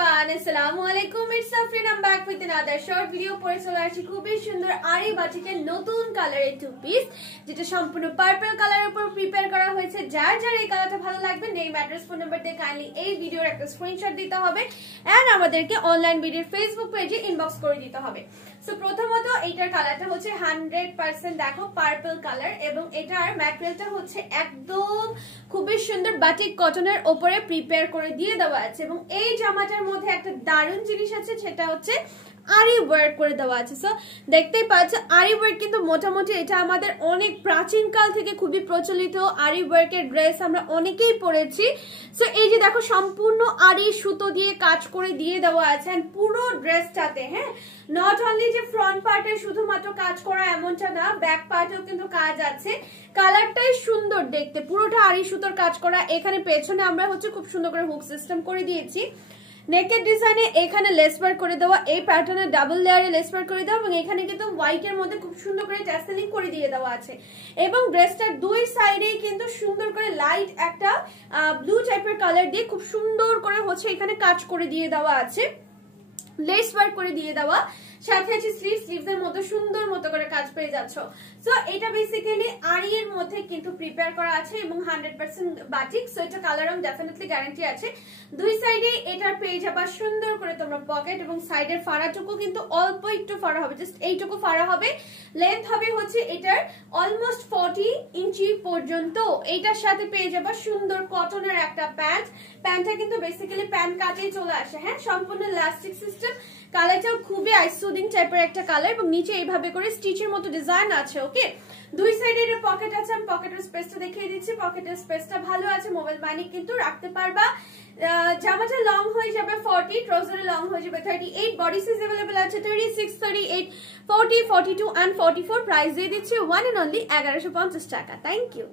everyone, Assalamualaikum. It's Safrin. I'm back with another short video. পরে চলে আসছি খুবই সুন্দর আরি বাটিকের নতুন কালারের টু পিস, যেটা সম্পূর্ণ পার্পল কালারের উপর প্রিপেয়ার করা হয়েছে। যার যার এই কালারটা ভালো লাগবে, নেম অ্যাড্রেস ফোন নাম্বার দিয়ে কাইন্ডলি এই ভিডিওর একটা স্ক্রিনশট দিতে হবে এন্ড আমাদেরকে অনলাইন ভিডিওর ফেসবুক পেজে ইনবক্স করে দিতে হবে। সো প্রথমত এইটার কালারটা হচ্ছে 100% দেখো পার্পল কালার, এবং এটার ম্যাটেরিয়ালটা হচ্ছে একদম খুবই সুন্দর বাটিক কটনের উপরে প্রিপেয়ার করে দিয়ে দেওয়া আছে। এবং এই জামাটার মধ্যে একটা দারুণ জিনিস আছে, সেটা হচ্ছে আরি ওয়ার্ক করে দেওয়া আছে। সো দেখতেই পাচ্ছ আরি ওয়ার্ক কিন্তু মোটামুটি এটা আমাদের অনেক প্রাচীন কাল থেকে খুবই প্রচলিত আরি ওয়ার্কের ড্রেস আমরা অনেকেই পরেছি। সো এই যে দেখো সম্পূর্ণ আরি সুতো দিয়ে কাজ করে দিয়ে দেওয়া আছে এন্ড পুরো ড্রেসটাতে, হ্যাঁ, নট অনলি যে ফ্রন্ট পার্টে শুধুমাত্র কাজ করা এমনটা না, ব্যাক পার্টেও কিন্তু কাজ আছে। কালারটাই সুন্দর দেখতে, পুরোটা আরি সুতোর কাজ করা। এখানে পেছনে আমরা হচ্ছে খুব সুন্দর করে হুক সিস্টেম করে দিয়েছি। নেকের ডিজাইনে এখানে লেস ওয়ার্ক করে দেওয়া, এই প্যাটার্নে ডাবল লেয়ারে লেস ওয়ার্ক করে দেওয়া, এবং এখানে কিন্তু হোয়াইট এর মধ্যে খুব সুন্দর করে ট্যাসেলিং করে দিয়ে দেওয়া আছে। এবং ড্রেসটার দুই সাইডেই কিন্তু সুন্দর করে লাইট একটা ব্লু টাইপের কালার দিয়ে খুব সুন্দর করে হচ্ছে এখানে কাজ করে দিয়ে দেওয়া আছে, লেস ওয়ার্ক করে দিয়ে দেওয়া। সাথে আছে স্লিভস এর মধ্যে সুন্দর মতো করে কাজ পেয়ে যাচ্ছ। সো এটা বেসিক্যালি আরি এর মধ্যে কিন্তু প্রিপেয়ার করা আছে এবং 100% বাটিক। সো এটা কালার রং ডেফিনেটলি গ্যারান্টি আছে। দুই সাইডে এটার পেয়ে যাবা সুন্দর করে তোমরা পকেট, এবং সাইডের ফাড়াটুকু কিন্তু অল্প একটু ফাড়া হবে, জাস্ট এইটুকু ফাড়া হবে। লেন্থ হবে হচ্ছে এটার অলমোস্ট 40 ইঞ্চি পর্যন্ত। এইটার সাথে পেয়ে যাবা সুন্দর কটনের একটা প্যান্ট। প্যান্টটা কিন্তু বেসিক্যালি প্যান্ট কাটেই চলে আসে, হ্যাঁ, সম্পূর্ণ ইলাস্টিক সিস্টেম। কালারটাও খুবই আইসুদিং টাইপের একটা কালার, এবং নিচে এইভাবে করে স্টিচের মতো ডিজাইন আছে। ওকে, দুই সাইডে এর পকেট আছে। আমি পকেটের স্পেসটা দেখিয়ে দিচ্ছি। পকেটের স্পেসটা ভালো আছে, মোবাইল মানি কিন্তু রাখতে পারবা। জামাটা লং হয়ে যাবে 40, ট্রাউজারে লং হয়ে যাবে 38, বডি সাইজ अवेलेबल আছে 36, 38, 40, 42 এন্ড 44। প্রাইস দিয়ে দিচ্ছি ওয়ান এন্ড অনলি 1150 টাকা। Thank you.